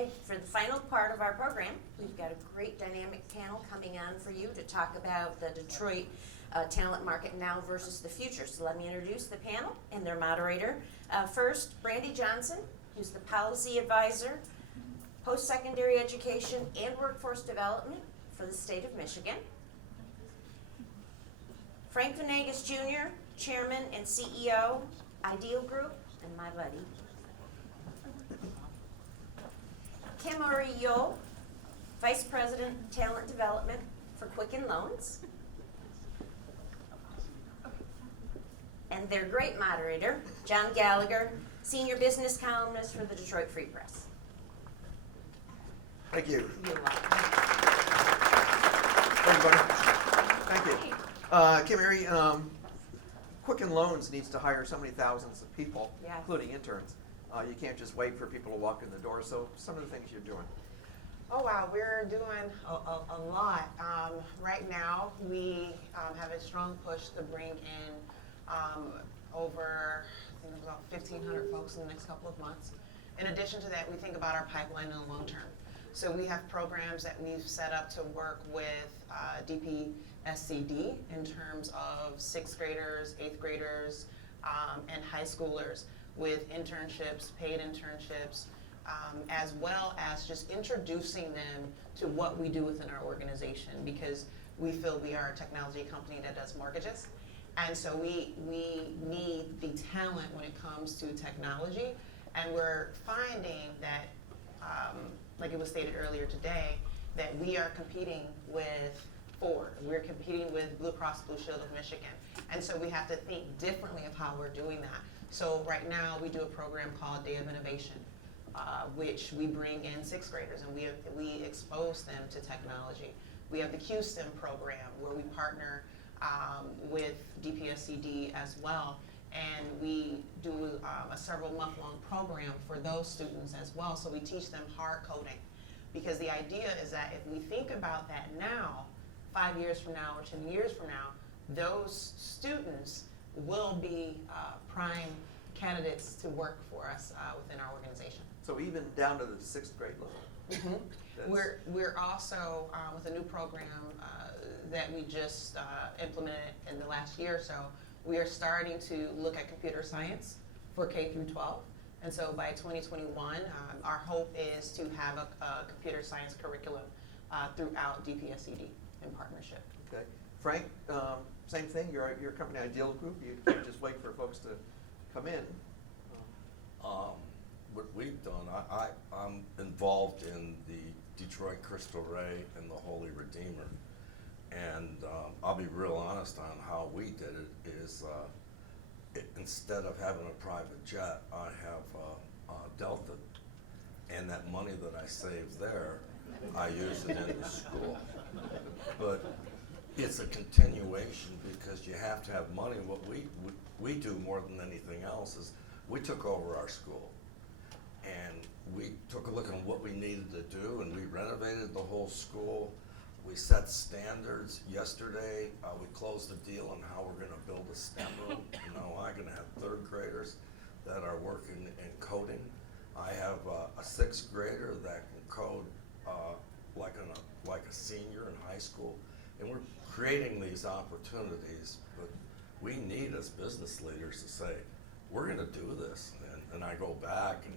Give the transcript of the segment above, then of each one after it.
Okay, for the final part of our program, we've got a great dynamic panel coming on for you to talk about the Detroit talent market now versus the future. So let me introduce the panel and their moderator. First, Brandy Johnson, who's the policy advisor, post-secondary education and workforce development for the state of Michigan. Frank Venegas Jr., chairman and CEO, Ideal Group, and my buddy. KimArie Yowell, Vice President, Talent Development for Quicken Loans. And their great moderator, John Gallagher, Senior Business Columnist for the Detroit Free Press. Thank you. You're welcome. Everybody. Thank you. KimArie, Quicken Loans needs to hire so many thousands of people, Yes. including interns. You can't just wait for people to walk in the door. So some of the things you're doing. Oh wow, we're doing a lot. Right now, we have a strong push to bring in over, I think about 1,500 folks in the next couple of months. In addition to that, we think about our pipeline in the long term. So we have programs that we've set up to work with DPSCD in terms of 6th graders, 8th graders, and high schoolers with internships, paid internships, as well as just introducing them to what we do within our organization, because we feel we are a technology company that does mortgages. And so we need the talent when it comes to technology. And we're finding that, like it was stated earlier today, that we are competing with Ford. We're competing with Blue Cross Blue Shield of Michigan. And so we have to think differently of how we're doing that. So right now we do a program called Day of Innovation, which we bring in 6th graders and we expose them to technology. We have the QSTEM program where we partner with DPSCD as well, and we do a several month-long program for those students as well. So we teach them hard coding, because the idea is that if we think about that now, 5 years from now or 10 years from now, those students will be prime candidates to work for us within our organization. So even down to the 6th grade level. Mm-hmm. We're also with a new program that we just implemented in the last year or so. We are starting to look at computer science for K through 12. And so by 2021, our hope is to have a computer science curriculum throughout DPSCD in partnership. Okay. Frank, same thing. Your company Ideal Group. You can't just wait for folks to come in. What we've done, I'm involved in the Detroit Cristo Rey and the Holy Redeemer. And I'll be real honest on how we did it is instead of having a private jet, I have Delta. And that money that I saved there, I use it in the school. But it's a continuation because you have to have money. What we do more than anything else is we took over our school. And we took a look at what we needed to do, and we renovated the whole school. We set standards. Yesterday, we closed the deal on how we're going to build a STEM room. Now I'm going to have 3rd graders that are working in coding. I have a 6th grader that can code like a senior in high school. And we're creating these opportunities, but we need as business leaders to say, we're going to do this. And I go back and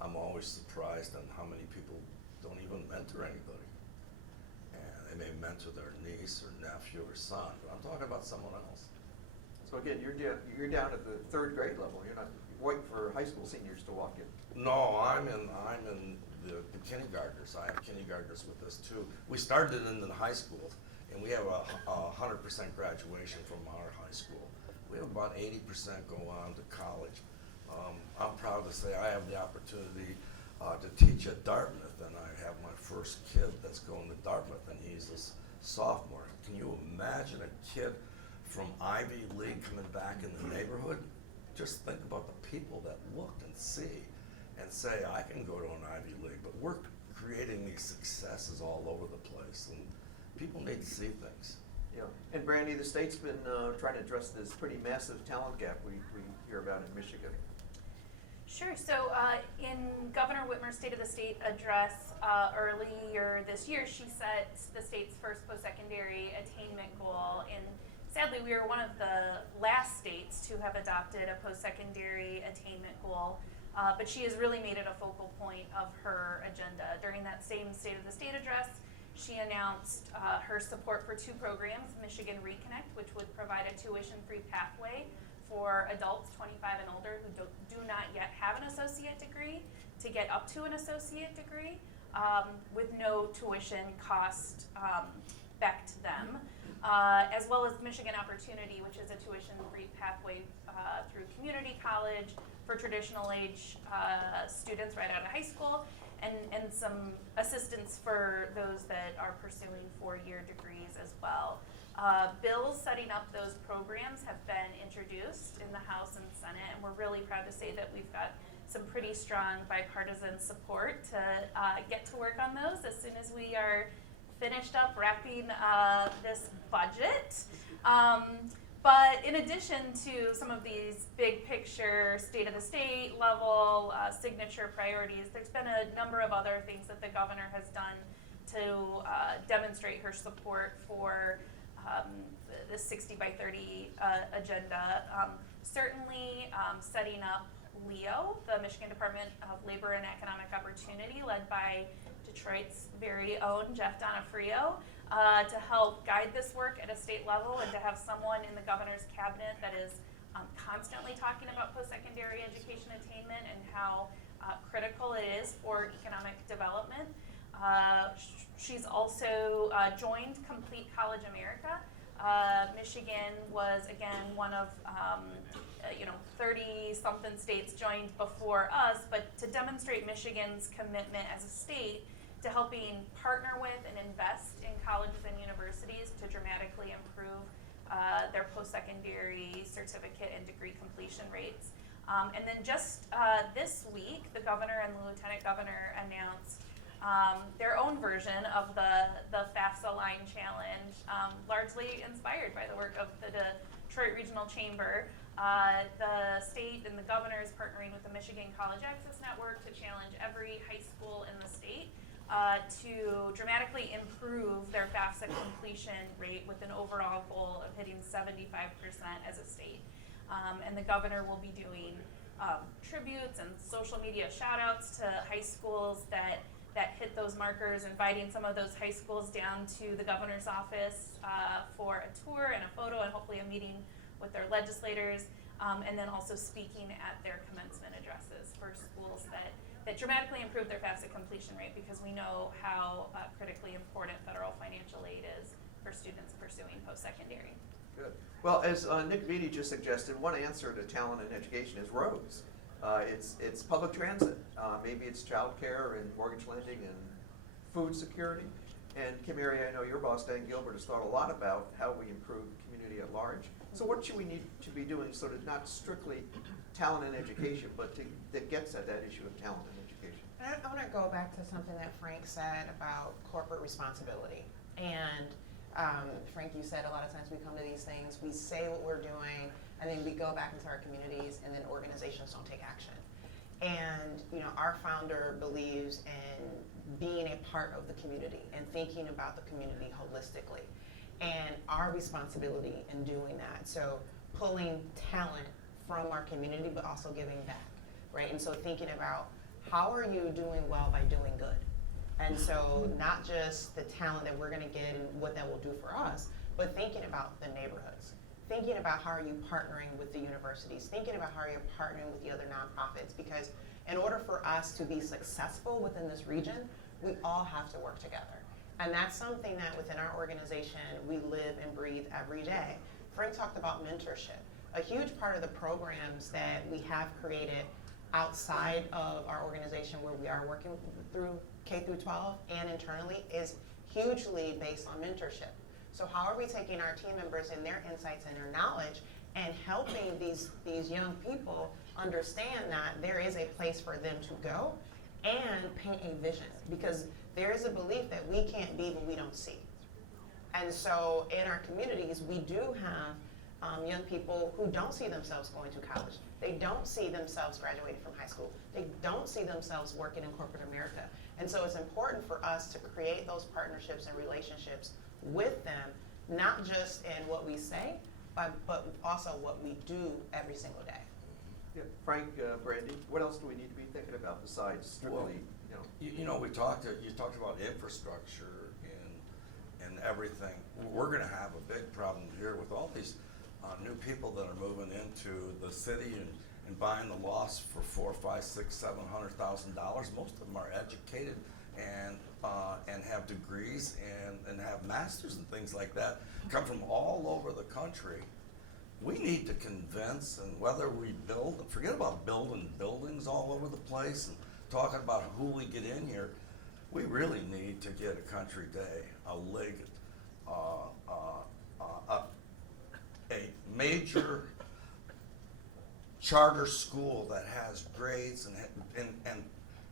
I'm always surprised on how many people don't even mentor anybody. And they may mentor their niece or nephew or son, but I'm talking about someone else. So again, you're down at the 3rd grade level. You're not waiting for high school seniors to walk in. No, I'm in the kindergartners. I have kindergartners with us too. We started in the high school, and we have a 100% graduation from our high school. We have about 80% go on to college. I'm proud to say I have the opportunity to teach at Dartmouth, and I have my first kid that's going to Dartmouth, and he's a sophomore. Can you imagine a kid from Ivy League coming back in the neighborhood? Just think about the people that look and see and say, I can go to an Ivy League, but we're creating these successes all over the place, and people need to see things. Yeah. And Brandy, the state's been trying to address this pretty massive talent gap we hear about in Michigan. Sure. So in Governor Whitmer's State of the State address earlier this year, she set the state's first post-secondary attainment goal. And sadly, we are one of the last states to have adopted a post-secondary attainment goal. But she has really made it a focal point of her agenda. During that same State of the State address, she announced her support for 2 programs, Michigan Reconnect, which would provide a tuition-free pathway for adults 25 and older who do not yet have an associate degree to get up to an associate degree with no tuition cost back to them, as well as Michigan Opportunity, which is a tuition-free pathway through community college for traditional age students right out of high school, and some assistance for those that are pursuing 4-year degrees as well. Bills setting up those programs have been introduced in the House and Senate, and we're really proud to say that we've got some pretty strong bipartisan support to get to work on those as soon as we are finished up wrapping this budget. But in addition to some of these big picture, state of the state level signature priorities, there's been a number of other things that the governor has done to demonstrate her support for the 60 by 30 agenda. Certainly setting up LEO, the Michigan Department of Labor and Economic Opportunity, led by Detroit's very own Jeff Donofrio, to help guide this work at a state level, and to have someone in the governor's cabinet that is constantly talking about post-secondary education attainment and how critical it is for economic development. She's also joined Complete College America. Michigan was, again, one of 30-something states joined before us, but to demonstrate Michigan's commitment as a state to helping partner with and invest in colleges and universities to dramatically improve their post-secondary certificate and degree completion rates. And then just this week, the governor and the lieutenant governor announced their own version of the FAFSA Line Challenge, largely inspired by the work of the Detroit Regional Chamber. The state and the governor is partnering with the Michigan College Access Network to challenge every high school in the state to dramatically improve their FAFSA completion rate with an overall goal of hitting 75% as a state. And the governor will be doing tributes and social media shout outs to high schools that hit those markers, inviting some of those high schools down to the governor's office for a tour and a photo and hopefully a meeting with their legislators, and then also speaking at their commencement addresses for schools that dramatically improve their FAFSA completion rate, because we know how critically important federal financial aid is for students pursuing post-secondary. Good. Well, as Nick Vitti just suggested, one answer to talent in education is roads. It's public transit. Maybe it's childcare and mortgage lending and food security. And KimArie, I know your boss, Dan Gilbert, has thought a lot about how we improve the community at large. So what should we need to be doing so that not strictly talent in education, but that gets at that issue of talent in education? I want to go back to something that Frank said about corporate responsibility. And Frank, you said a lot of times we come to these things, we say what we're doing, and then we go back into our communities, and then organizations don't take action. And our founder believes in being a part of the community and thinking about the community holistically, and our responsibility in doing that. So pulling talent from our community, but also giving back, right? And so thinking about how are you doing well by doing good? And so not just the talent that we're gonna get and what that will do for us, but thinking about the neighborhoods, thinking about how are you partnering with the universities, thinking about how you're partnering with the other nonprofits, because in order for us to be successful within this region, we all have to work together. And that's something that within our organization, we live and breathe every day. Frank talked about mentorship. A huge part of the programs that we have created outside of our organization, where we are working through K through 12 and internally, is hugely based on mentorship. So how are we taking our team members and their insights and their knowledge and helping these young people understand that there is a place for them to go and paint a vision? Because there is a belief that we can't be what we don't see. And so in our communities, we do have young people who don't see themselves going to college. They don't see themselves graduating from high school. They don't see themselves working in corporate America. And so it's important for us to create those partnerships and relationships with them, not just in what we say, but also what we do every single day. Yeah. Frank, Brandy, what else do we need to be thinking about besides strictly, You know, you talked about infrastructure and everything. We're gonna have a big problem here with all these new people that are moving into the city and buying the lots for $400,000, $500,000, $600,000, $700,000. Most of them are educated and have degrees and have masters and things like that, come from all over the country. We need to convince, and whether we build, forget about building buildings all over the place and talking about who we get in here. We really need to get a country day, a league, a major charter school that has grades and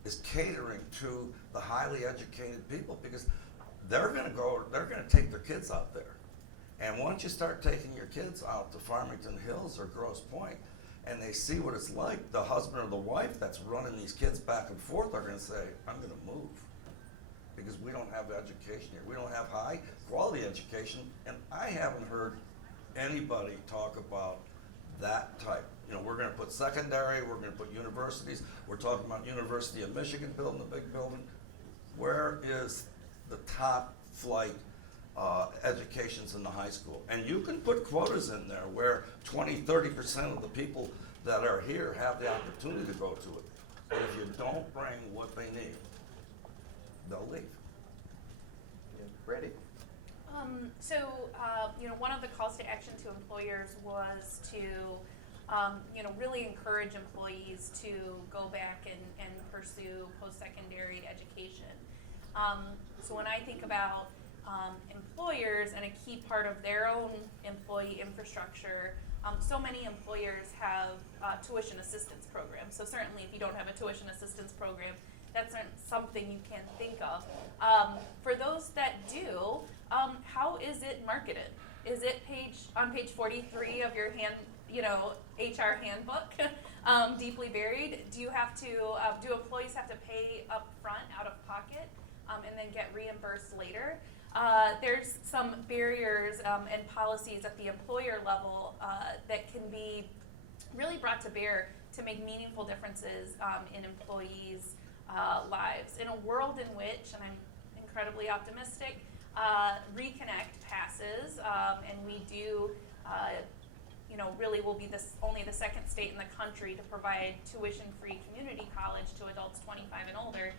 is catering to the highly educated people, because they're gonna take their kids out there. And once you start taking your kids out to Farmington Hills or Grosse Pointe, and they see what it's like, the husband or the wife that's running these kids back and forth are gonna say, I'm gonna move. Because we don't have education here. We don't have high quality education, and I haven't heard anybody talk about that type. You know, we're gonna put secondary, we're gonna put universities, we're talking about University of Michigan building a big building. Where is the top flight educations in the high school? And you can put quotas in there where 20–30% of the people that are here have the opportunity to go to it. But if you don't bring what they need, they'll leave. yeah, Brandy? One of the calls to action to employers was to, really encourage employees to go back and pursue post-secondary education. So when I think about employers and a key part of their own employee infrastructure, so many employers have tuition assistance programs. So certainly if you don't have a tuition assistance program, that's something you can think of. For those that do, how is it marketed? Is it on page 43 of your HR handbook, deeply buried? Do employees have to pay up front out of pocket and then get reimbursed later? There's some barriers and policies at the employer level that can be really brought to bear to make meaningful differences in employees' lives. In a world in which, and I'm incredibly optimistic, Reconnect passes, and we do, really will be only the second state in the country to provide tuition-free community college to adults 25 and older.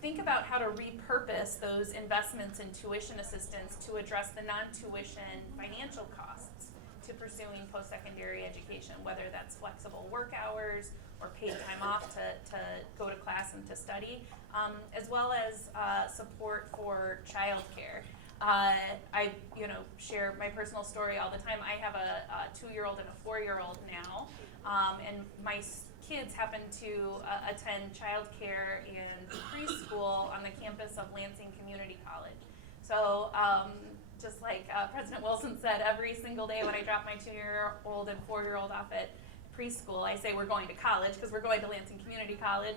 Think about how to repurpose those investments in tuition assistance to address the non-tuition financial costs to pursuing post-secondary education, whether that's flexible work hours or paid time off to go to class and to study, as well as support for childcare. I share my personal story all the time. I have a 2-year-old and a 4-year-old now, and my kids happen to attend childcare and preschool on the campus of Lansing Community College. So just like President Wilson said, every single day when I drop my 2-year-old and 4-year-old off at preschool, I say we're going to college because we're going to Lansing Community College.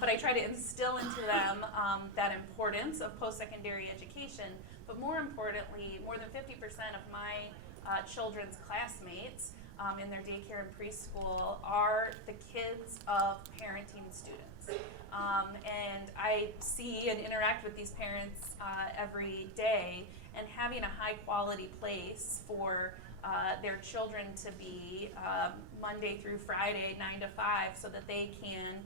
But I try to instill into them that importance of post-secondary education. But more importantly, more than 50% of my children's classmates in their daycare and preschool are the kids of parenting students. And I see and interact with these parents every day, and having a high quality place for their children to be Monday through Friday, 9 to 5, so that they can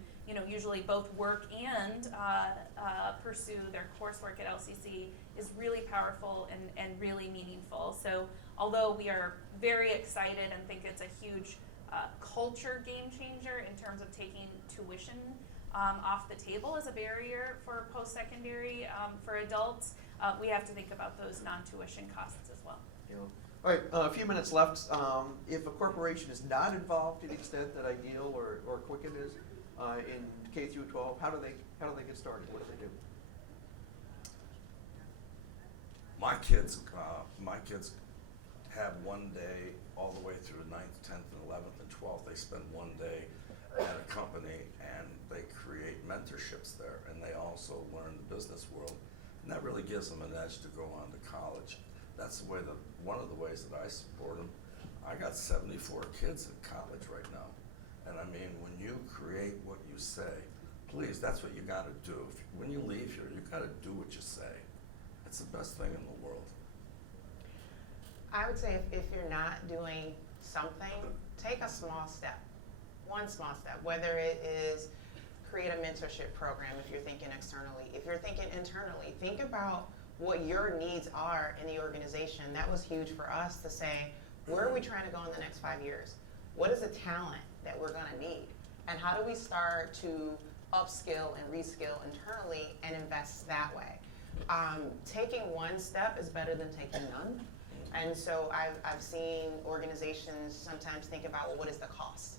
usually both work and pursue their coursework at LCC is really powerful and really meaningful. So although we are very excited and think it's a huge culture game changer in terms of taking tuition off the table as a barrier for post-secondary for adults, we have to think about those non-tuition costs as well. All right, a few minutes left. If a corporation is not involved to the extent that Ideal or Quicken is in K through 12, how do they get started? What do they do? My kids have one day all the way through 9th, 10th, and 11th, and 12th. They spend one day at a company, and they create mentorships there, and they also learn the business world. And that really gives them an edge to go on to college. That's the way one of the ways that I support them. I got 74 kids in college right now. And I mean, when you create what you say, please, that's what you gotta do. When you leave here, you gotta do what you say. It's the best thing in the world. I would say if you're not doing something, take a small step. One small step, whether it is create a mentorship program if you're thinking externally. If you're thinking internally, think about what your needs are in the organization. That was huge for us to say, where are we trying to go in the next 5 years? What is the talent that we're gonna need? And how do we start to upskill and reskill internally and invest that way? Taking one step is better than taking none. And so I've seen organizations sometimes think about, well, what is the cost?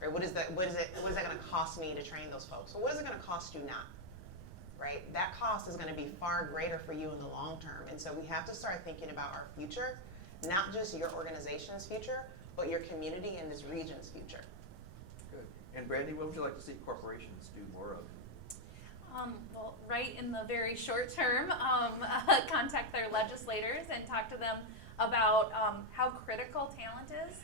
Right? What is that gonna cost me to train those folks? So what is it gonna cost you not? Right? That cost is gonna be far greater for you in the long term. And so we have to start thinking about our future, not just your organization's future, but your community and this region's future. Good. And Brandy, what would you like to see corporations do more of? Well, right in the very short term, contact their legislators and talk to them about how critical talent is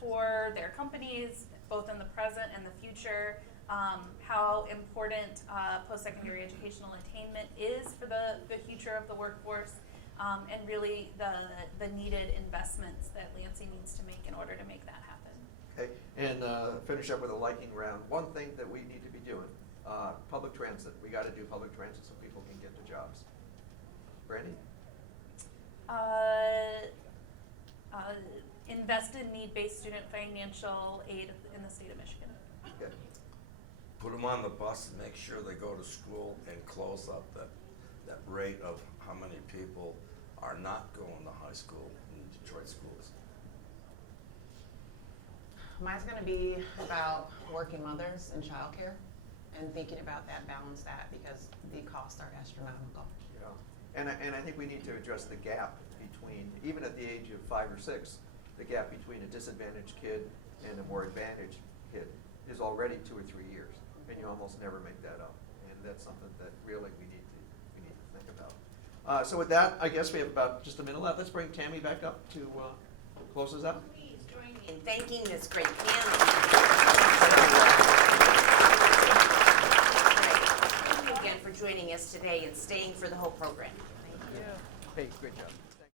for their companies, both in the present and the future, how important post-secondary educational attainment is for the future of the workforce, and really the needed investments that Lansing needs to make in order to make that happen. Okay, and finish up with a lightning round. One thing that we need to be doing, public transit. We gotta do public transit so people can get to jobs. Brandy? Invest in need-based student financial aid in the state of Michigan. Good. Put them on the bus and make sure they go to school and close up that rate of how many people are not going to high school in Detroit schools. Mine's gonna be about working mothers and childcare and thinking about that, balance that, because the costs are astronomical. Yeah, and I think we need to address the gap between, even at the age of 5 or 6, the gap between a disadvantaged kid and a more advantaged kid is already 2 or 3 years, and you almost never make that up. And that's something that really we need to think about. So with that, I guess we have about just a minute left. Let's bring Tammy back up to close us out. Please join me in thanking this great panel. Thank you again for joining us today and staying for the whole program. Hey, great job.